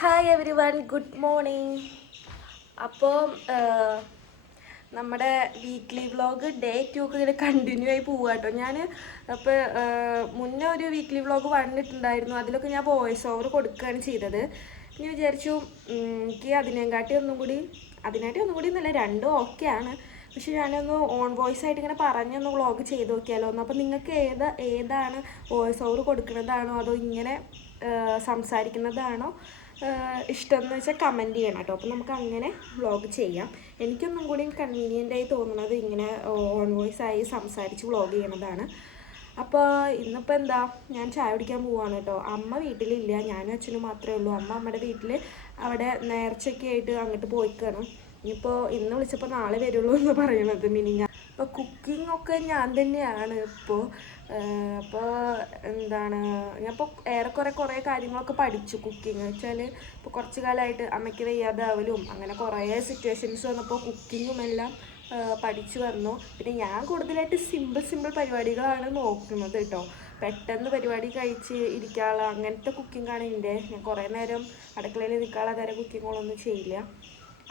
Hi every one, good morning. അപ്പോൾ നമ്മുടെ weekly vlog day 2 ഒക്കെ ഇങ്ങനെ കണ്ടിന്യൂ ആയി പോവുക കേട്ടോ. ഞാൻ അപ്പോൾ മുന്നേ ഒരു വീക്ക്ലി വ്ളോഗ് വന്നിട്ടുണ്ടായിരുന്നു, അതിലൊക്കെ ഞാൻ വോയിസ് ഓവർ കൊടുക്കുകയാണ് ചെയ്തത്. ഞാൻ വിചാരിച്ചു എനിക്ക് അതിനായിട്ട് ഒന്നും കൂടി എന്നല്ല, രണ്ടും ഓക്കെയാണ്. പക്ഷെ ഞാനൊന്ന് ഓൺ വോയിസ് ആയിട്ട് ഇങ്ങനെ പറഞ്ഞൊന്ന് വ്ളോഗ് ചെയ്ത് നോക്കിയാലോ എന്ന്. അപ്പോൾ നിങ്ങൾക്ക് ഏതാണ് വോയിസ് ഓവർ കൊടുക്കുന്നതാണോ അതോ ഇങ്ങനെ സംസാരിക്കുന്നതാണോ ഇഷ്ടം എന്ന് വെച്ചാൽ കമൻറ്റ് ചെയ്യണം കേട്ടോ. അപ്പോൾ നമുക്ക് അങ്ങനെ വ്ളോഗ് ചെയ്യാം. എനിക്കൊന്നും കൂടി കൺവീനിയൻ്റ് ആയി തോന്നുന്നത് ഇങ്ങനെ ഓൺ വോയിസ് ആയി സംസാരിച്ച് വ്ളോഗ് ചെയ്യണതാണ്. അപ്പോൾ ഇന്നിപ്പോൾ എന്താ, ഞാൻ ചായ കുടിക്കാൻ പോവാണ് കേട്ടോ. അമ്മ വീട്ടിലില്ല, ഞാനും അച്ഛനും മാത്രമേ ഉള്ളൂ. അമ്മയുടെ വീട്ടിൽ അവിടെ നേർച്ചയൊക്കെ ആയിട്ട് അങ്ങോട്ട് പോയിക്കാണ്. ഇനിയിപ്പോൾ ഇന്ന് വിളിച്ചപ്പോൾ നാളെ വരുള്ളൂ എന്ന് പറയണത് മിനിങ്ങ. അപ്പോൾ കുക്കിംഗ് ഒക്കെ ഞാൻ തന്നെയാണ് ഇപ്പോൾ. അപ്പോൾ എന്താണ്, ഞാനിപ്പോൾ കുറേ കാര്യങ്ങളൊക്കെ പഠിച്ചു. കുക്കിംഗ് വെച്ചാൽ ഇപ്പോൾ കുറച്ച് കാലമായിട്ട് അമ്മയ്ക്ക് വയ്യാതാവലും അങ്ങനെ കുറേ സിറ്റുവേഷൻസ് വന്നപ്പോൾ കുക്കിങ്ങും എല്ലാം പഠിച്ചു വന്നു. പിന്നെ ഞാൻ കൂടുതലായിട്ട് സിമ്പിൾ പരിപാടികളാണ് നോക്കുന്നത് കേട്ടോ. പെട്ടെന്ന് പരിപാടി കഴിച്ച് ഇരിക്കാനുള്ള അങ്ങനത്തെ കുക്കിങ്ങാണ് എൻ്റെ. ഞാൻ കുറേ നേരം അടുക്കളയിൽ നിൽക്കാനുള്ള തരം കുക്കിങ്ങുകളൊന്നും ചെയ്യില്ല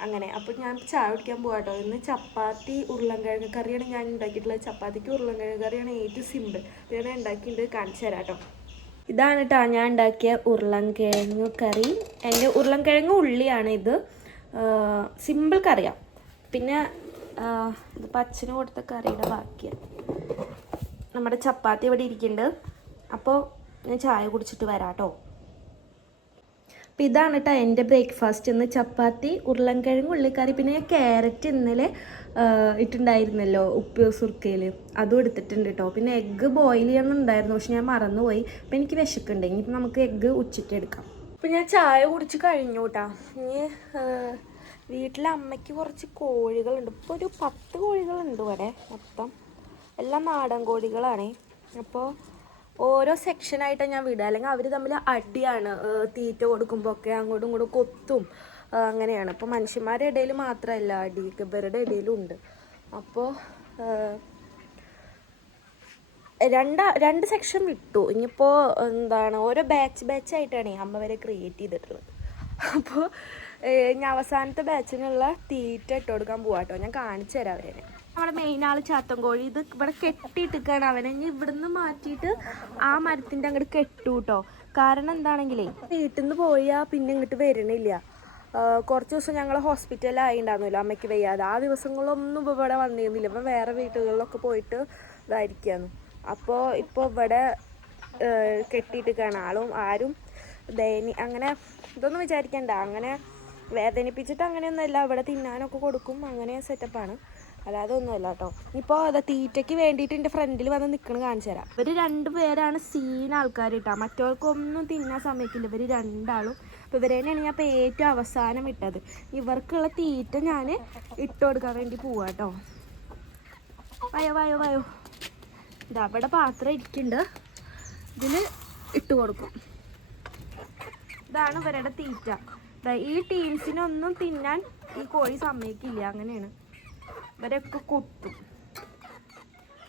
അങ്ങനെ. അപ്പോൾ ഞാൻ ചായ കുടിക്കാൻ പോകാം കേട്ടോ. ഇന്ന് ചപ്പാത്തി ഉരുളൻകിഴങ്ങ് കറിയാണ് ഞാൻ ഉണ്ടാക്കിയിട്ടുള്ളത്. ചപ്പാത്തിക്ക് ഉരുളൻകിഴങ്ങ് കറിയാണ് ഏറ്റവും സിമ്പിൾ. ഞാൻ ഉണ്ടാക്കിയിട്ട് കാണിച്ചു തരാം കേട്ടോ. ഇതാണ് കേട്ടോ ഞാൻ ഉണ്ടാക്കിയ ഉരുളൻകിഴങ്ങ് കറി. എൻ്റെ ഉരുളൻകിഴങ്ങ് ഉള്ളിയാണ് ഇത്. സിമ്പിൾ കറിയാണ്. പിന്നെ ഇത് പച്ചന് കൊടുത്ത കറിയുടെ ബാക്കിയാണ്. നമ്മുടെ ചപ്പാത്തി ഇവിടെ ഇരിക്കുന്നുണ്ട്. അപ്പോൾ ഞാൻ ചായ കുടിച്ചിട്ട് വരാം കേട്ടോ. അപ്പോൾ ഇതാണ് കേട്ടോ എൻ്റെ ബ്രേക്ക്ഫാസ്റ്റ്. ഇന്ന് ചപ്പാത്തി ഉരുളൻകിഴങ്ങ് ഉള്ളിക്കറി. പിന്നെ ഞാൻ ക്യാരറ്റ് ഇന്നലെ ഇട്ടുണ്ടായിരുന്നല്ലോ ഉപ്പ് സുർക്കയിൽ, അതും എടുത്തിട്ടുണ്ട് കേട്ടോ. പിന്നെ എഗ്ഗ് ബോയിൽ ചെയ്യണമെന്നുണ്ടായിരുന്നു, പക്ഷെ ഞാൻ മറന്നുപോയി. അപ്പോൾ എനിക്ക് വിശക്കുണ്ട്. ഇനിയിപ്പോൾ നമുക്ക് എഗ്ഗ് ഉച്ചയ്ക്ക് എടുക്കാം. അപ്പോൾ ഞാൻ ചായ കുടിച്ച് കഴിഞ്ഞു കേട്ടോ. ഇനി വീട്ടിലെ അമ്മയ്ക്ക് കുറച്ച് കോഴികളുണ്ട്. ഇപ്പോൾ ഒരു 10 കോഴികളുണ്ട് ഇവിടെ മൊത്തം. എല്ലാം നാടൻ കോഴികളാണ്. അപ്പോൾ ഓരോ സെക്ഷനായിട്ടാണ് ഞാൻ വിടുക, അല്ലെങ്കിൽ അവർ തമ്മിൽ അടിയാണ്. തീറ്റ കൊടുക്കുമ്പോൾ ഒക്കെ അങ്ങോട്ടും ഇങ്ങോട്ടും കൊത്തും, അങ്ങനെയാണ്. അപ്പോൾ മനുഷ്യന്മാരുടെ ഇടയിൽ മാത്രമല്ല അടി, ഇവരുടെ ഇടയിലും ഉണ്ട്. അപ്പോൾ രണ്ട് സെക്ഷൻ വിട്ടു. ഇനിയിപ്പോൾ എന്താണ്, ഓരോ ബാച്ചായിട്ടാണ് അമ്മ വരെ ക്രിയേറ്റ് ചെയ്തിട്ടുള്ളത്. അപ്പോൾ ഞാൻ അവസാനത്തെ ബാച്ചിനുള്ള തീറ്റ ഇട്ട് കൊടുക്കാൻ പോവാം കേട്ടോ. ഞാൻ കാണിച്ചു തരാം അവരെ. നമ്മുടെ മെയിൻ ആൾ ചാത്തൻകോഴി. ഇത് ഇവിടെ കെട്ടിയിട്ടിരിക്കുകയാണ് അവനെ. ഇനി ഇവിടുന്ന് മാറ്റിയിട്ട് ആ മരത്തിൻ്റെ അങ്ങോട്ട് കെട്ടു കേട്ടോ. കാരണം എന്താണെങ്കിലേ വീട്ടിൽ നിന്ന് പോയാൽ പിന്നെ ഇങ്ങോട്ട് വരണില്ല. കുറച്ച് ദിവസം ഞങ്ങൾ ഹോസ്പിറ്റലിലായിട്ടുണ്ടായിരുന്നല്ലോ അമ്മയ്ക്ക് വയ്യാതെ. ആ ദിവസങ്ങളൊന്നും ഇപ്പോൾ ഇവിടെ വന്നിരുന്നില്ല. ഇപ്പം വേറെ വീട്ടുകളിലൊക്കെ പോയിട്ട് ഇതായിരിക്കായിരുന്നു. അപ്പോൾ ഇപ്പോൾ ഇവിടെ കെട്ടിയിട്ടിരിക്കുകയാണ് ആരും അങ്ങനെ ഇതൊന്നും വിചാരിക്കണ്ട. അങ്ങനെ വേദനിപ്പിച്ചിട്ട് അങ്ങനെയൊന്നുമല്ല. ഇവിടെ തിന്നാനൊക്കെ കൊടുക്കും, അങ്ങനെ സെറ്റപ്പാണ്, അല്ലാതെ ഒന്നുമല്ല കേട്ടോ. ഇപ്പോൾ അത് തീറ്റയ്ക്ക് വേണ്ടിയിട്ട് എൻ്റെ ഫ്രണ്ടിൽ വന്ന് നിൽക്കണത് കാണിച്ചു തരാം. ഇവർ 2 പേരാണ് സീൻ ആൾക്കാർ കേട്ടോ. മറ്റവർക്കൊന്നും തിന്നാൻ സമ്മതിക്കില്ല ഇവർ രണ്ടാളും. അപ്പോൾ ഇവരെ തന്നെയാണ് ഞാൻ ഇപ്പോൾ ഏറ്റവും അവസാനം ഇട്ടത്. ഇവർക്കുള്ള തീറ്റ ഞാൻ ഇട്ട് കൊടുക്കാൻ വേണ്ടി പോവാം കേട്ടോ. വയോ ഇതാ അവിടെ പാത്രം ഇരിക്കുന്നുണ്ട്, ഇതിൽ ഇട്ട് കൊടുക്കും. ഇതാണ് ഇവരുടെ തീറ്റ. ഈ ടീംസിനൊന്നും തിന്നാൻ ഈ കോഴി സമ്മതിക്കില്ല, അങ്ങനെയാണ്. ഇവരൊക്കെ കൊത്തും.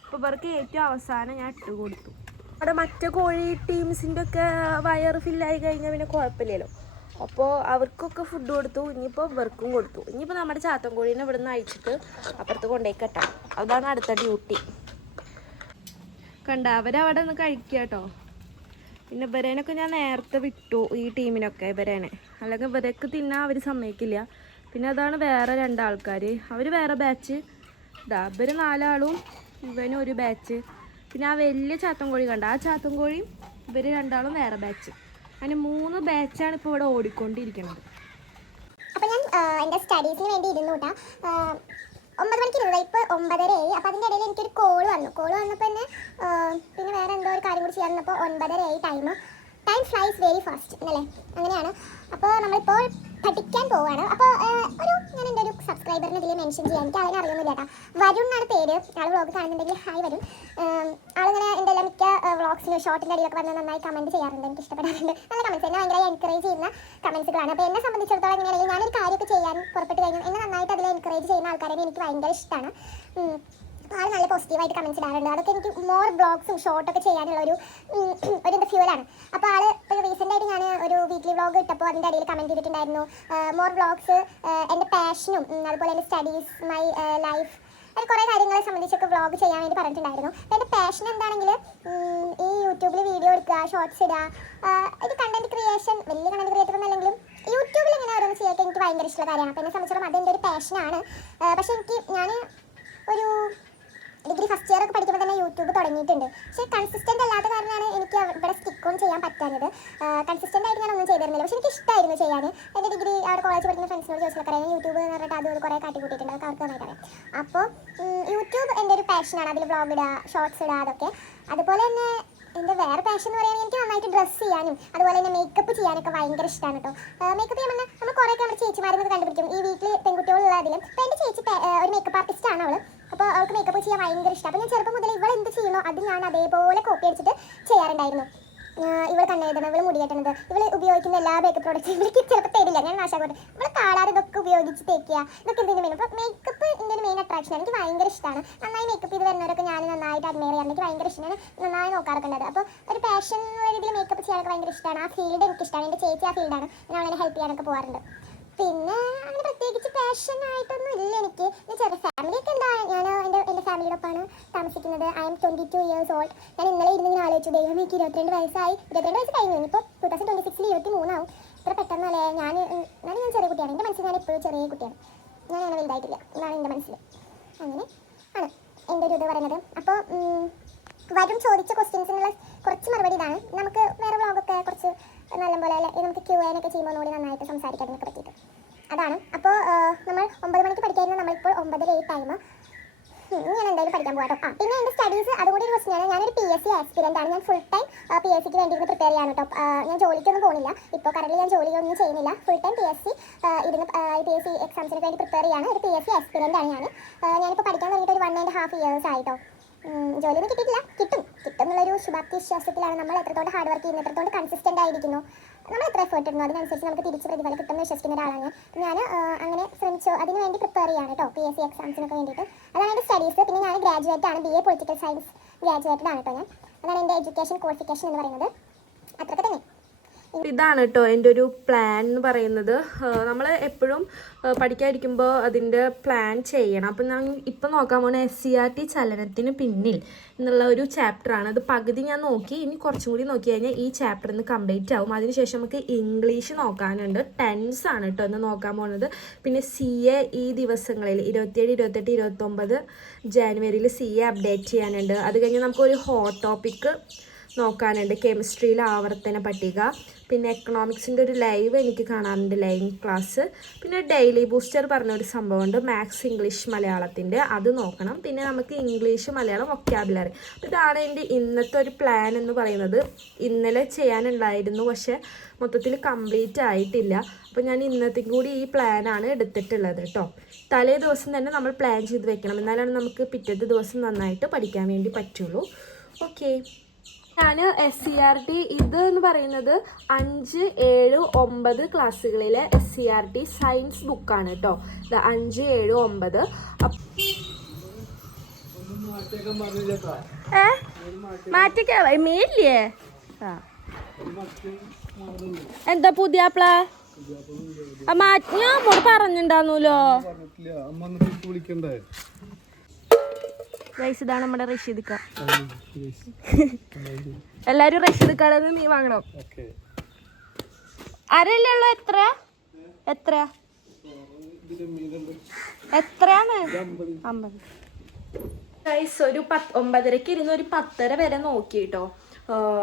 അപ്പോൾ ഇവർക്ക് ഏറ്റവും അവസാനം ഞാൻ ഇട്ട് കൊടുത്തു. അവിടെ മറ്റേ കോഴി ടീംസിൻ്റെ ഒക്കെ വയറ് ഫില്ലായി കഴിഞ്ഞാൽ പിന്നെ കുഴപ്പമില്ലല്ലോ. അപ്പോൾ അവർക്കൊക്കെ ഫുഡ് കൊടുത്തു. ഇനിയിപ്പോൾ ഇവർക്കും കൊടുത്തു. ഇനിയിപ്പോൾ നമ്മുടെ ചാത്തൻ കോഴീനെ ഇവിടെ നിന്ന് അയച്ചിട്ട് അപ്പുറത്ത് കൊണ്ടുപോയി കെട്ടാം. അതാണ് അടുത്ത ഡ്യൂട്ടി. കണ്ട അവരവിടെ നിന്ന് കഴിക്കുക കേട്ടോ. പിന്നെ ഇവരേനൊക്കെ ഞാൻ നേരത്തെ വിട്ടു, ഈ ടീമിനൊക്കെ ഇവരേനെ. അല്ലെങ്കിൽ ഇവരൊക്കെ തിന്നാൻ അവർ സമ്മതിക്കില്ല. പിന്നെ അതാണ് വേറെ 2 ആൾക്കാർ, അവർ വേറെ ബാച്ച്. ഇവർ 4 ആളും ഇവനും ഒരു ബാച്ച്. പിന്നെ ആ വലിയ ചാത്തൻകോഴി കണ്ട, ആ ചാത്തൻകോഴിയും ഇവർ 2 ആളും വേറെ ബാച്ച്. അങ്ങനെ 3 ബാച്ചാണ് ഇപ്പോൾ ഇവിടെ ഓടിക്കൊണ്ടിരിക്കുന്നത്. അപ്പോൾ ഞാൻ എൻ്റെ സ്റ്റഡീസിന് വേണ്ടി ഇരുന്നു കേട്ടോ. 9 മണിക്ക് ഇരുന്നത്, ഇപ്പോൾ 9:30 ആയി. അപ്പോൾ അതിൻ്റെ ഇടയിൽ എനിക്കൊരു കോൾ വന്നപ്പോൾ തന്നെ പിന്നെ വേറെ എന്തോ ഒരു കാര്യം കൂടി ചെയ്യാറുണ്ടപ്പോൾ 9:30 ആയി. ടൈം ഫ്ലൈസ് വെരി ഫാസ്റ്റ് അല്ലേ, അങ്ങനെയാണ്. അപ്പോൾ നമ്മളിപ്പോൾ പഠിക്കാൻ പോവുകയാണ്. അപ്പോൾ ഞാൻ എൻ്റെ ഒരു സബ്സ്ക്രൈബറിന് ഇതിൽ മെൻഷൻ ചെയ്യാം. എനിക്ക് അതിനെ അറിയുന്നില്ല കേട്ടോ. വരുൺ എന്നാണ് പേര്. ആൾ വ്ളോഗ് കാണുന്നുണ്ടെങ്കിൽ ഹായ് വരും. ആളിങ്ങനെ എൻ്റെ എല്ലാ മിക്ക വ്ളോഗ്സിലും ഷോർട്ടിൻ്റെ അടിയിലൊക്കെ വന്ന് നന്നായി കമൻറ്റ് ചെയ്യാറുണ്ട്. എനിക്ക് ഇഷ്ടപ്പെടാറുണ്ട്. നല്ല കമൻറ്റ്സ്, എന്നെ ഭയങ്കര എൻകറേജ് ചെയ്യുന്ന കമൻറ്റ്സുകളാണ്. അപ്പോൾ എന്നെ സംബന്ധിച്ചിടത്തോളം എങ്ങനെയാണെങ്കിൽ ഞാനൊരു കാര്യമൊക്കെ ചെയ്യാൻ പുറപ്പെട്ട് കഴിഞ്ഞു എന്നെ നന്നായിട്ട് അതിൽ എൻകറേജ് ചെയ്യുന്ന ആൾക്കാരെ എനിക്ക് ഭയങ്കര ഇഷ്ടമാണ്. അപ്പോൾ ആൾ നല്ല പോസിറ്റീവായിട്ട് കമൻറ്റ്സ് ഇടാറുണ്ട്. അതൊക്കെ എനിക്ക് മോർ ബ്ലോഗ്സും ഷോർട്ടൊക്കെ ചെയ്യാനുള്ള ഒരു എന്താ ഫ്യൂലാണ്. അപ്പോൾ ആൾ ഇപ്പോൾ റീസെൻ്റായിട്ട് ഞാൻ ഒരു വീക്ക്ലി വ്ളോഗ് ഇട്ടപ്പോൾ അതിൻ്റെ ഇടയിൽ കമൻറ്റ് ചെയ്തിട്ടുണ്ടായിരുന്നു മോർ വ്ളോഗ്സ്, എൻ്റെ പാഷനും അതുപോലെ എൻ്റെ സ്റ്റഡീസ്, മൈ ലൈഫ്, അത് കുറേ കാര്യങ്ങളെ സംബന്ധിച്ചൊക്കെ വ്ളോഗ് ചെയ്യാൻ വേണ്ടി പറഞ്ഞിട്ടുണ്ടായിരുന്നു. അപ്പോൾ എൻ്റെ പാഷൻ എന്താണെങ്കിൽ ഈ യൂട്യൂബിൽ വീഡിയോ എടുക്കുക, ഷോർട്സ് ഇടുക, ഇത് കണ്ടൻറ് ക്രിയേഷൻ, വലിയ കണ്ടൻറ് ക്രിയേറ്റർ എന്നല്ലെങ്കിലും യൂട്യൂബിൽ ഇങ്ങനെ ഓരോന്ന് ചെയ്യാൻ എനിക്ക് ഭയങ്കര ഇഷ്ടമുള്ള കാര്യമാണ്. അപ്പോൾ എന്നെ സംബന്ധിച്ചിടത്തോളം അതെൻ്റെ ഒരു പാഷനാണ്. പക്ഷേ ഞാൻ ഒരു ഡിഗ്രി ഫസ്റ്റ് ഇയർ ഒക്കെ പഠിക്കുമ്പോൾ തന്നെ യൂട്യൂബ് തുടങ്ങിയിട്ടുണ്ട്. പക്ഷേ കൺസിസ്റ്റൻ്റ് അല്ലാത്ത കാരണമാണ് എനിക്ക് ഇവിടെ സ്റ്റിക്ക് ഓൺ ചെയ്യാൻ പറ്റാഞ്ഞത്. കൺസിസ്റ്റൻ്റ് ആയിട്ട് ഞാൻ ഒന്നും ചെയ്തിരുന്നില്ല. പക്ഷേ എനിക്ക് ഇഷ്ടമായിരുന്നു ചെയ്യാൻ. എൻ്റെ ഡിഗ്രി അവിടെ കോളേജ് പഠിക്കുന്ന ഫ്രണ്ട്സിനോട് ചോദിച്ചാൽ അറിയാം, യൂട്യൂബ് എന്ന് പറഞ്ഞിട്ട് അത് കുറേ കാട്ടിക്കൂട്ടിയിട്ടുണ്ട്. അതൊക്കെ അവർക്ക് നന്നായിട്ട് അറിയാം. അപ്പോൾ യൂട്യൂബ് എൻ്റെ ഒരു പാഷനാണ്. അതിൽ വ്ളോഗ് ഇടുക, ഷോർട്സ് ഇടുക, അതൊക്കെ. അതുപോലെ തന്നെ എൻ്റെ വേറെ പാഷൻ എന്ന് പറയുന്നത് എനിക്ക് നന്നായിട്ട് ഡ്രസ്സ് ചെയ്യാനും അതുപോലെ തന്നെ മേക്കപ്പ് ചെയ്യാനൊക്കെ ഭയങ്കര ഇഷ്ടമാണ് കേട്ടോ. മേക്കപ്പ് ചെയ്യാൻ പറഞ്ഞാൽ നമ്മൾ കുറേയൊക്കെ നമ്മുടെ ചേച്ചിമാരെന്നൊക്കെ കണ്ടുപിടിക്കും ഈ വീട്ടിൽ പെൺകുട്ടികളുള്ളതിലും. അപ്പോൾ എൻ്റെ ചേച്ചി ഒരു മേക്കപ്പ് ആർട്ടിസ്റ്റാണ് അവൾ. അപ്പോൾ അവൾക്ക് മേക്കപ്പ് ചെയ്യാൻ ഭയങ്കര ഇഷ്ടമാണ്. അപ്പോൾ ഞാൻ ചെറുപ്പം മുതൽ ഇവൾ എന്ത് ചെയ്യണോ അത് ഞാൻ അതേപോലെ കോപ്പി അടിച്ചിട്ട് ചെയ്യാറുണ്ടായിരുന്നു. ഇവൾ കണ്ണെഴുതണം, ഇവൾ മുടി കെട്ടണത്, ഇവൾ ഉപയോഗിക്കുന്ന എല്ലാ മേക്കപ്പ് പ്രോഡക്റ്റ്സും ഇവൾക്ക് ചിലപ്പോൾ തരില്ല, ഞാൻ നാശാക്കോട്ടെ. ഇവൾ കാണാതെ ഇതൊക്കെ ഉപയോഗിച്ച് തേക്കുക, ഇതൊക്കെ എന്തിൻ്റെ മെയിൻ. അപ്പോൾ മേക്കപ്പ് എൻ്റെ ഒരു മെയിൻ അട്രാക്ഷൻ. എനിക്ക് ഭയങ്കര ഇഷ്ടമാണ്. നന്നായി മേക്കപ്പ് ചെയ്ത് വരുന്നവരൊക്കെ ഞാൻ നന്നായിട്ട് അഡ്മയർ ചെയ്യാൻ എനിക്ക് ഭയങ്കര ഇഷ്ടമാണ്. നന്നായി നോക്കാറൊക്കെ ഉണ്ട്. അപ്പോൾ ഒരു പാഷൻ എന്നുള്ള രീതിയിൽ മേക്കപ്പ് ചെയ്യാനൊക്കെ ഭയങ്കര ഇഷ്ടമാണ്. ആ ഫീൽഡ് എനിക്ക് ഇഷ്ടമാണ്. എൻ്റെ ചേച്ചി ആ ഫീൽഡാണ്. ഞാൻ അവളെ ഹെൽപ്പ് ചെയ്യാനൊക്കെ പോകാറുണ്ട്. പിന്നെ അങ്ങനെ പ്രത്യേകിച്ച് പാഷനായിട്ടൊന്നും ഇല്ല എനിക്ക്. ചെറിയ ഫാമിലിയൊക്കെ എന്താ, ഞാൻ എൻ്റെ ഫാമിലിയോടൊപ്പമാണ് താമസിക്കുന്നത്. I M 22 years old. ഞാൻ ഇന്നലെ ഇരുന്നിങ്ങനെ ആലോചിച്ചു, ദൈവം എനിക്ക് 22 വയസ്സായി. 22 വയസ്സ് കഴിഞ്ഞു. ഇപ്പോൾ 2026 23 ആവും. ഇത്ര പെട്ടെന്നല്ലേ. ഞാൻ ചെറിയ കുട്ടിയാണ്. എൻ്റെ മനസ്സിൽ ഞാൻ എപ്പോഴും ചെറിയ കുട്ടിയാണ്. ഞാൻ അങ്ങനെ വലുതായിട്ടില്ല എന്നാണ് എൻ്റെ മനസ്സിൽ. അങ്ങനെ ആണ് എൻ്റെ ഒരു ഇത് പറയുന്നത്. അപ്പോൾ വരും ചോദിച്ച ക്വസ്റ്റ്യൻസിനുള്ള കുറച്ച് മറുപടി ഇതാണ്. നമുക്ക് വേറെ വ്ളോഗൊക്കെ കുറച്ച് നല്ലപോലെ നമുക്ക് Q&A ഒക്കെ ചെയ്യുമ്പോൾ കൂടി നന്നായിട്ട് സംസാരിക്കാൻ അതിനൊക്കെ പറ്റിയിട്ട് അതാണ്. അപ്പോൾ നമ്മൾ 9 മണിക്ക് പഠിക്കായിരുന്നു. നമ്മളിപ്പോൾ 9:08 ടൈം. ഞാൻ എന്തായാലും പഠിക്കാൻ പോകാം കേട്ടോ. പിന്നെ എൻ്റെ സ്റ്റഡീസ് അതുകൂടി ഒരു ക്വസ്റ്റ്യനാണ്. ഞാനൊരു PSC ആസ്പിരൻ്റ് ആണ്. ഞാൻ ഫുൾ ടൈം PSCക്ക് വേണ്ടി ഇരുന്ന് പ്രിപ്പയർ ചെയ്യാൻ കേട്ടോ. ഞാൻ ജോലിക്കൊന്നും പോകുന്നില്ല. ഇപ്പോൾ കറൻറ്റ്ലി ഞാൻ ജോലിയൊന്നും ചെയ്യുന്നില്ല. ഫുൾ ടൈം PSC എക്സാംസിന് വേണ്ടി പ്രിപ്പയർ ചെയ്യാണ്. ഒരു PSC ആസ്പിരൻ്റ് ആണ് ഞാനിപ്പോൾ പഠിക്കാൻ തുടങ്ങിയിട്ട് ഒരു 1.5 years ആയിട്ടോ. ജോലിയൊന്നും കിട്ടിയിട്ടില്ല. കിട്ടും എന്നുള്ളൊരു ശുഭാപ്തി വിശ്വാസത്തിലാണ്. നമ്മൾ എത്രത്തോളം ഹാർഡ് വർക്ക് ചെയ്യുന്നു, എത്രത്തോളം കൺസിസ്റ്റൻ്റ് ആയിരിക്കുന്നു, നമ്മൾ എത്ര എഫേർട്ട് ഇടുന്നു, അതിനനുസരിച്ച് നമുക്ക് തിരിച്ച് പ്രതിഫലം കിട്ടുമെന്ന് വിശ്വസിക്കുന്ന ഒരാളാണ് ഞാൻ. അങ്ങനെ ശ്രമിച്ചു അതിന് വേണ്ടി പ്രിപ്പയർ ചെയ്യാണ് കേട്ടോ, PSC എക്സാംസിനൊക്കെ വേണ്ടിയിട്ട്. അതാണ് എൻ്റെ സ്റ്റഡീസ്. പിന്നെ ഞാൻ ഗ്രാജുവേറ്റ് ആണ്. BA പൊളിറ്റിക്കൽ സയൻസ് ഗ്രാജുവേറ്റഡ് ആണ് കേട്ടോ ഞാൻ. അതാണ് എൻ്റെ എഡ്യൂക്കേഷൻ ക്വാളിഫിക്കേഷൻ എന്ന് പറയുന്നത്. അത്രയൊക്കെ തന്നെ. ഇതാണ് കേട്ടോ എൻ്റെ ഒരു പ്ലാൻ എന്ന് പറയുന്നത്. നമ്മൾ എപ്പോഴും പഠിക്കാതിരിക്കുമ്പോൾ അതിൻ്റെ പ്ലാൻ ചെയ്യണം. അപ്പം ഞാൻ ഇപ്പം നോക്കാൻ പോകുന്ന SCRT ചലനത്തിന് പിന്നിൽ എന്നുള്ള ഒരു ചാപ്റ്ററാണ്. അത് പകുതി ഞാൻ നോക്കി. ഇനി കുറച്ചും കൂടി നോക്കി കഴിഞ്ഞാൽ ഈ ചാപ്റ്റർ ഇന്ന് കംപ്ലീറ്റ് ആവും. അതിനുശേഷം നമുക്ക് ഇംഗ്ലീഷ് നോക്കാനുണ്ട്. ടെൻസ് ആണ് കേട്ടോ ഇന്ന് നോക്കാൻ പോകുന്നത്. പിന്നെ CA ഈ ദിവസങ്ങളിൽ 27, 28, 29 ജാനുവരിയിൽ CA അപ്ഡേറ്റ് ചെയ്യാനുണ്ട്. അത് കഴിഞ്ഞ് നമുക്കൊരു ഹോട്ട് ടോപ്പിക്ക് നോക്കാനുണ്ട്, കെമിസ്ട്രിയിലെ ആവർത്തന പട്ടിക. പിന്നെ എക്കണോമിക്സിൻ്റെ ഒരു ലൈവ് എനിക്ക് കാണാറുണ്ട്, ലൈവ് ക്ലാസ്. പിന്നെ ഡെയിലി ബൂസ്റ്റർ പറഞ്ഞൊരു സംഭവമുണ്ട്, മാത്സ് ഇംഗ്ലീഷ് മലയാളത്തിൻ്റെ, അത് നോക്കണം. പിന്നെ നമുക്ക് ഇംഗ്ലീഷ് മലയാളം വൊക്കാബുലറി. ഇതാണ് എൻ്റെ ഇന്നത്തെ ഒരു പ്ലാൻ എന്ന് പറയുന്നത്. ഇന്നലെ ചെയ്യാനുണ്ടായിരുന്നു, പക്ഷേ മൊത്തത്തിൽ കംപ്ലീറ്റ് ആയിട്ടില്ല. അപ്പോൾ ഞാൻ ഇന്നത്തേക്കും കൂടി ഈ പ്ലാനാണ് എടുത്തിട്ടുള്ളത് കേട്ടോ. തലേ ദിവസം തന്നെ നമ്മൾ പ്ലാൻ ചെയ്ത് വെക്കണം, എന്നാലാണ് നമുക്ക് പിറ്റത്തെ ദിവസം നന്നായിട്ട് പഠിക്കാൻ വേണ്ടി പറ്റുള്ളൂ. ഓക്കെ, ഞാൻ SCRT ഇത് എന്ന് പറയുന്നത് 5, 7, 9 ക്ലാസ്സുകളിലെ SCRT സയൻസ് ബുക്കാണ് കേട്ടോ. ഇത് 5, 7, 9. മാറ്റിക്ക മേലില്ലേ? എന്താ പുതിയാപ്ല ഞാൻ മോട് പറഞ്ഞിണ്ടാന്നൂലോ. ഇതാണ് നമ്മുടെ റഷീദ്ക്ക. എല്ലാരും റഷീദ്ക്കാട് നീ വാങ്ങണം. ആരല്ലേ ഉള്ളു? എത്രയാണ്? 50. ഒരു 9:30 ഇരുന്ന് ഒരു 10:30 വരെ നോക്കി കേട്ടോ.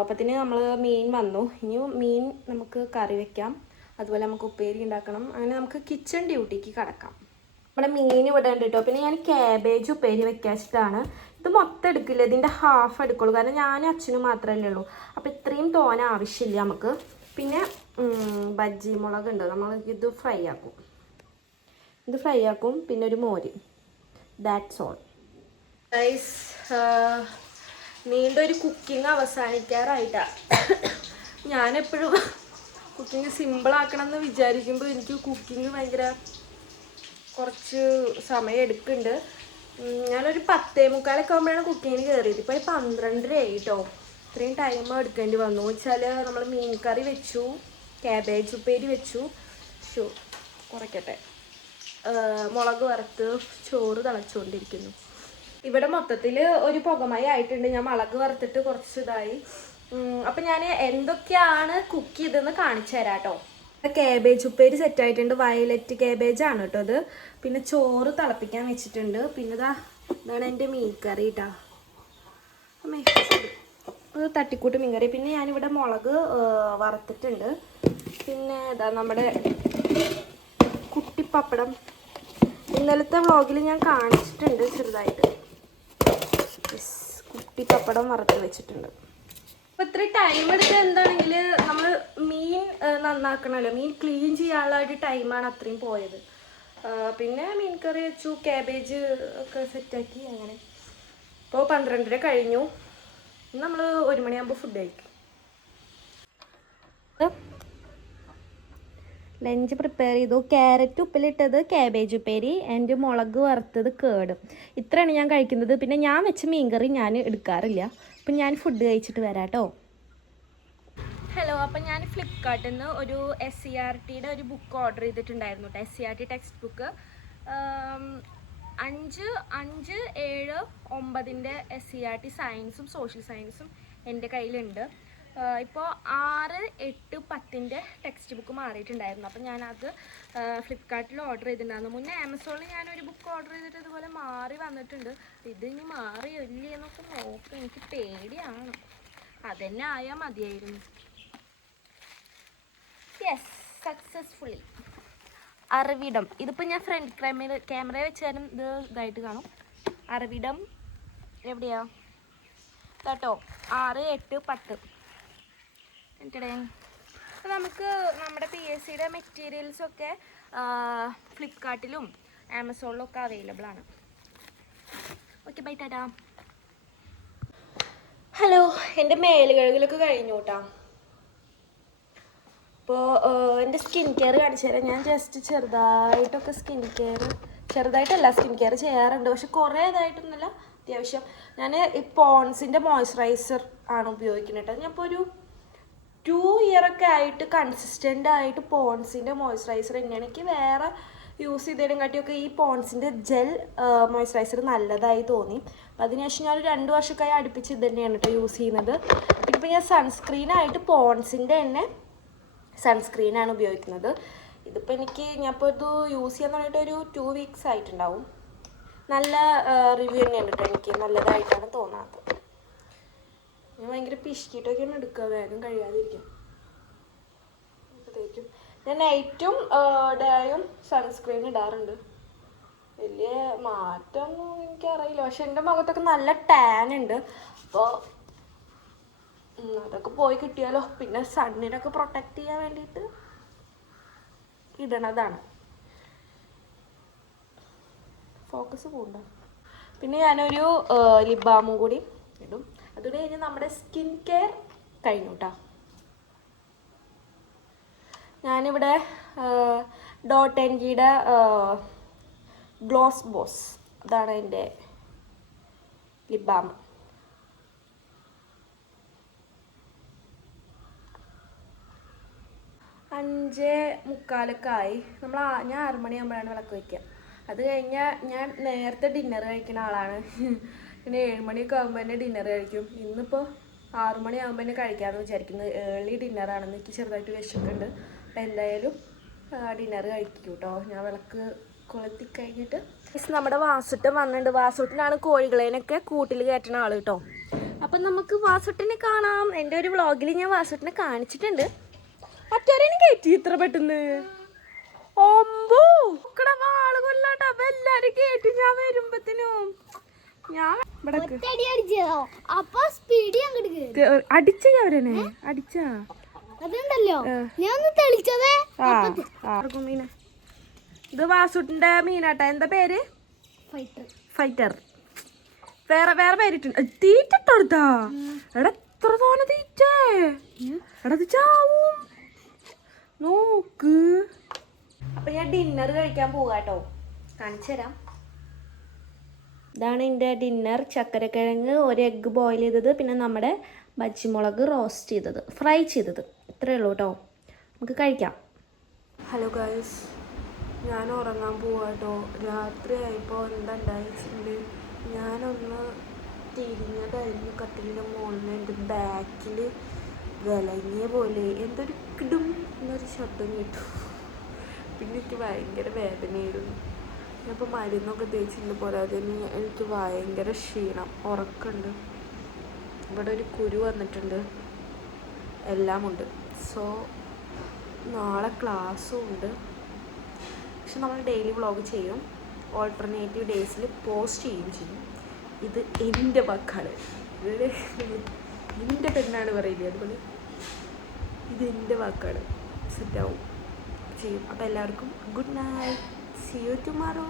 അപ്പത്തിന് നമ്മൾ മീൻ വന്നു. ഇനി മീൻ നമുക്ക് കറി വെക്കാം, അതുപോലെ നമുക്ക് ഉപ്പേരി ഉണ്ടാക്കണം. അങ്ങനെ നമുക്ക് കിച്ചൺ ഡ്യൂട്ടിക്ക് കടക്കാം. നമ്മുടെ മീൻ ഇവിടെ ഉണ്ട് കേട്ടോ. പിന്നെ ഞാൻ ക്യാബേജ് ഉപ്പേരി വെക്കാച്ചിട്ടാണ്. ഇത് മൊത്തം എടുക്കില്ല, ഇതിൻ്റെ ഹാഫ് എടുക്കുള്ളൂ, കാരണം ഞാനും അച്ഛനും മാത്രമല്ലേ ഉള്ളൂ. അപ്പോൾ ഇത്രയും തോന ആവശ്യമില്ല നമുക്ക്. പിന്നെ ബജ്ജി മുളക് ഉണ്ട്, നമ്മൾ ഇത് ഫ്രൈ ആക്കും. പിന്നെ ഒരു മോര്. That's all guys. നീണ്ടൊരു കുക്കിംഗ് അവസാനിക്കാറായിട്ടാണ്. ഞാനെപ്പോഴും കുക്കിംഗ് സിമ്പിളാക്കണം എന്ന് വിചാരിക്കുമ്പോൾ എനിക്ക് കുക്കിംഗ് ഭയങ്കര കുറച്ച് സമയം എടുക്കുന്നുണ്ട്. ഞാനൊരു 10:45 ആകുമ്പോഴാണ് കുക്കിങ്ങിന് കയറിയത്. ഇപ്പോൾ 12:30 കേട്ടോ. ഇത്രയും ടൈം എടുക്കേണ്ടി വന്നു വെച്ചാൽ നമ്മൾ മീൻ കറി വെച്ചു, ക്യാബേജ് ഉപ്പേരി വെച്ചു, കുറയ്ക്കട്ടെ, മുളക് വറുത്ത്, ചോറ് തിളച്ചുകൊണ്ടിരിക്കുന്നു. ഇവിടെ മൊത്തത്തിൽ ഒരു പുകമയ ആയിട്ടുണ്ട്. ഞാൻ മുളക് വറുത്തിട്ട് കുറച്ച് ഇതായി. അപ്പം ഞാൻ എന്തൊക്കെയാണ് കുക്ക് ചെയ്തതെന്ന് കാണിച്ചു തരാം കേട്ടോ. ക്യാബേജ് ഉപ്പേരി സെറ്റായിട്ടുണ്ട്. വയലറ്റ് ക്യാബേജാണ് കേട്ടോ അത്. പിന്നെ ചോറ് തിളപ്പിക്കാൻ വെച്ചിട്ടുണ്ട്. പിന്നെ ഇതാണ് എൻ്റെ മീൻ കറി കേട്ടോ. അമ്മേ അത് തട്ടിക്കൂട്ട് മീൻ കറി. പിന്നെ ഞാനിവിടെ മുളക് വറുത്തിട്ടുണ്ട്. പിന്നെ നമ്മുടെ കുട്ടിപ്പപ്പടം ഇന്നലത്തെ വ്ളോഗിൽ ഞാൻ കാണിച്ചിട്ടുണ്ട് ചെറുതായിട്ട്. കുട്ടിപ്പപ്പടം വറുത്ത് വെച്ചിട്ടുണ്ട്. അപ്പോൾ ഇത്ര ടൈം എടുത്ത് എന്താണെങ്കിൽ നമ്മൾ മീൻ നന്നാക്കണമല്ലോ, മീൻ ക്ലീൻ ചെയ്യാനുള്ള ഒരു ടൈമാണ് അത്രയും പോയത്. പിന്നെ മീൻ കറി വെച്ചു, ക്യാബേജ് ഒക്കെ സെറ്റാക്കി അങ്ങനെ. ഇപ്പോൾ 12:30 കഴിഞ്ഞു. നമ്മൾ 1 മണിയാകുമ്പോൾ ഫുഡ് കഴിക്കും. ലഞ്ച് പ്രിപ്പയർ ചെയ്തു. ക്യാരറ്റ് ഉപ്പിലിട്ടത് ക്യാബേജ് ഉപ്പേരി, ആൻഡ് മുളക് വറുത്തത് കേട്. ഇത്രയാണ് ഞാൻ കഴിക്കുന്നത്. പിന്നെ ഞാൻ വെച്ച മീൻകറി ഞാൻ എടുക്കാറില്ല. അപ്പം ഞാൻ ഫുഡ് കഴിച്ചിട്ട് വരാം കേട്ടോ. ഹലോ, അപ്പം ഞാൻ ഫ്ലിപ്കാർട്ടിൽ നിന്ന് ഒരു SCERTയുടെ ഒരു ബുക്ക് ഓർഡർ ചെയ്തിട്ടുണ്ടായിരുന്നു കേട്ടോ. SCERT ടെക്സ്റ്റ് ബുക്ക് 5, 7, 9 SCERT സയൻസും സോഷ്യൽ സയൻസും എൻ്റെ കയ്യിലുണ്ട്. ഇപ്പോൾ 6, 8, 10 ടെക്സ്റ്റ് ബുക്ക് മാറിയിട്ടുണ്ടായിരുന്നു. അപ്പം ഞാനത് ഫ്ലിപ്കാർട്ടിൽ ഓർഡർ ചെയ്തിട്ടുണ്ടായിരുന്നു. മുന്നേ ആമസോണിൽ ഞാനൊരു ബുക്ക് ഓർഡർ ചെയ്തിട്ട് ഇതുപോലെ മാറി വന്നിട്ടുണ്ട്. ഇത് ഇനി മാറിയോ ഇല്ലേ എന്നൊക്കെ നോക്കാം. എനിക്ക് പേടിയാണ്. അതന്നെ ആയാൽ മതിയായിരുന്നു. Yes, successfully. അറവിടം. ഇതിപ്പോൾ ഞാൻ ഫ്രണ്ട് ക്യാമറ വെച്ചാലും ഇത് ഇതായിട്ട് കാണും. അറവിടം എവിടെയാ കേട്ടോ? 6, 8, 10. അപ്പോൾ നമുക്ക് നമ്മുടെ PSCയുടെ മെറ്റീരിയൽസൊക്കെ ഫ്ലിപ്കാർട്ടിലും ആമസോണിലും ഒക്കെ അവൈലബിൾ ആണ്. Okay, by, Tata. ഹലോ, എൻ്റെ മേല് കഴുകലൊക്കെ കഴിഞ്ഞു കേട്ടോ. അപ്പോൾ എൻ്റെ സ്കിൻ കെയർ കാണിച്ചു തരാം. ഞാൻ ജസ്റ്റ് ചെറുതായിട്ടൊക്കെ സ്കിൻ കെയർ ചെയ്യാറുണ്ട്. പക്ഷെ കുറേ ഇതായിട്ടൊന്നുമില്ല, അത്യാവശ്യം. ഞാൻ ഈ പോൺസിൻ്റെ മോയ്സ്ചറൈസർ ആണ് ഉപയോഗിക്കുന്നത് കേട്ടോ. ഞാനിപ്പോൾ ഒരു 2 ഇയറൊക്കെ ആയിട്ട് കൺസിസ്റ്റൻ്റ് ആയിട്ട് പോൺസിൻ്റെ മോയ്സ്ചറൈസർ തന്നെയാണ്. എനിക്ക് വേറെ യൂസ് ചെയ്തതിനും കാട്ടിയൊക്കെ ഈ പോൺസിൻ്റെ ജെൽ മോയ്സ്ചറൈസർ നല്ലതായി തോന്നി. അപ്പം അതിനുശേഷം ഞാനൊരു 2 വർഷമൊക്കെ അടുപ്പിച്ച് ഇത് തന്നെയാണ് കേട്ടോ യൂസ് ചെയ്യുന്നത്. ഇപ്പോൾ ഞാൻ സൺസ്ക്രീനായിട്ട് പോൺസിൻ്റെ തന്നെ സൺസ്ക്രീനാണ് ഉപയോഗിക്കുന്നത്. ഇതിപ്പോൾ ഞാനിപ്പോൾ ഇത് യൂസ് ചെയ്യാൻ തുടങ്ങിയിട്ട് ഒരു 2 വീക്സ് ആയിട്ടുണ്ടാവും. നല്ല റിവ്യൂ തന്നെയാണ് കേട്ടോ. എനിക്ക് നല്ലതായിട്ടാണ് തോന്നാത്തത്. ഞാൻ ഭയങ്കര പിശുക്കിയിട്ടൊക്കെയാണ് എടുക്കുക, വേഗം കഴിയാതിരിക്കും. അപ്പോഴത്തേക്കും ഞാൻ നൈറ്റും ഡേയും സൺസ്ക്രീൻ ഇടാറുണ്ട്. വലിയ മാറ്റമൊന്നും എനിക്കറിയില്ല. പക്ഷെ എൻ്റെ മുഖത്തൊക്കെ നല്ല ടാൻ ഉണ്ട്. അപ്പോൾ അതൊക്കെ പോയി കിട്ടിയാലോ. പിന്നെ സണ്ണിനൊക്കെ പ്രൊട്ടക്റ്റ് ചെയ്യാൻ വേണ്ടിയിട്ട് ഇടണതാണ്. ഫോക്കസ് പോകണ്ട. പിന്നെ ഞാനൊരു ലിപ് ബാമും കൂടി ഇടും. അതുകൊണ്ട് കഴിഞ്ഞ് നമ്മുടെ സ്കിൻ കെയർ കഴിഞ്ഞു കേട്ടോ. ഞാനിവിടെ ഡോട്ട്&ഗിയുടെ ഗ്ലോസ് ബോസ്, അതാണ് എൻ്റെ ലിപ് ബാം. അഞ്ച് മുക്കാലൊക്കെ ആയി. ഞാൻ 6 മണിയാകുമ്പോഴാണ് വിളക്ക് വയ്ക്കുക. അത് കഴിഞ്ഞാൽ ഞാൻ നേരത്തെ ഡിന്നർ കഴിക്കുന്ന ആളാണ്. പിന്നെ 7 മണിയൊക്കെ ആകുമ്പോൾ തന്നെ ഡിന്നർ കഴിക്കും. ഇന്നിപ്പോൾ 6 മണിയാകുമ്പോൾ തന്നെ കഴിക്കാമെന്ന് വിചാരിക്കുന്നത്. ഏർലി ഡിന്നറാണെന്ന് എനിക്ക് ചെറുതായിട്ട് വിശക്കുന്നുണ്ട്. അപ്പോൾ എന്തായാലും ഡിന്നർ കഴിക്കും കേട്ടോ. ഞാൻ വിളക്ക് കൊളുത്തി കഴിഞ്ഞിട്ട്. നമ്മുടെ വാസുട്ടൻ വന്നിട്ടുണ്ട്. വാസുട്ടനാണ് കോഴികളേനൊക്കെ കൂട്ടിൽ കയറ്റുന്ന ആൾ കേട്ടോ. അപ്പം നമുക്ക് വാസുട്ടനെ കാണാം. എൻ്റെ ഒരു വ്ളോഗിൽ ഞാൻ വാസുട്ടനെ കാണിച്ചിട്ടുണ്ട്. മറ്റവരെയും കയറ്റി ഇത്ര പെട്ടെന്ന്. ഒമ്പോ ഇവിടെ വാള് കൊല്ലാട്ടോ. അപ്പം എല്ലാവരും കയറ്റി ഞാൻ വരുമ്പത്തിനും. ഞാൻ അടിച്ചവരനെ അടിച്ചാ അതുണ്ടല്ലോ ഞാൻ തെളിച്ചതേ. ഇത് വാസുട്ടിന്റെ മീനാട്ടാ. എന്താ പേര്? ഫൈറ്റർ. വേറെ പേരിട്ടുണ്ട്. തീറ്റിട്ടെടുത്താ എടാ, എത്ര തോനെ തീറ്റേ. എടാ ഇത് ചാവും നോക്ക്. അപ്പൊ ഞാൻ ഡിന്നർ കഴിക്കാൻ പോകാട്ടോ. കാണിച്ചു തരാം. ഇതാണ് എൻ്റെ ഡിന്നർ. ചക്കരക്കിഴങ്ങ്, ഒരു എഗ്ഗ് ബോയിൽ ചെയ്തത്, പിന്നെ നമ്മുടെ ബജ്ജിമുളക് റോസ്റ്റ് ചെയ്തത്, ഫ്രൈ ചെയ്തത്. ഇത്രയേ ഉള്ളൂ കേട്ടോ. നമുക്ക് കഴിക്കാം. ഹലോ ഗൈസ്, ഞാൻ ഉറങ്ങാൻ പോവാട്ടോ. രാത്രിയായപ്പോൾ എന്താ ഉണ്ടായിട്ടുണ്ട്, ഞാനൊന്ന് തിരിഞ്ഞതായിരുന്നു കട്ടിലിൻ്റെ മുകളിൽ. എൻ്റെ ബാക്കിൽ വിലങ്ങിയ പോലെ എന്തൊരു കിടും എന്നൊരു ശബ്ദം കേട്ടു. പിന്നെ എനിക്ക് ഭയങ്കര വേദനയായിരുന്നു. ഞാനിപ്പോൾ മരുന്നൊക്കെ തേച്ചിട്ട് പോലെ അതിന് എനിക്ക് ഭയങ്കര ക്ഷീണം, ഉറക്കമുണ്ട്. ഇവിടെ ഒരു കുരു വന്നിട്ടുണ്ട്, എല്ലാമുണ്ട്. സോ നാളെ ക്ലാസ്സും ഉണ്ട്. പക്ഷെ നമ്മൾ ഡെയിലി വ്ളോഗ് ചെയ്യും, ഓൾട്ടർനേറ്റീവ് ഡേയ്സിൽ പോസ്റ്റ് ചെയ്യുകയും ചെയ്യും. ഇത് എൻ്റെ വാക്കാണ്, ഇത് എൻ്റെ പെണ്ണാണ് പറയില്ലേ, അതുപോലെ ഇത് എൻ്റെ വാക്കാണ്. സെറ്റാവും ചെയ്യും. അപ്പോൾ എല്ലാവർക്കും good night, see you tomorrow.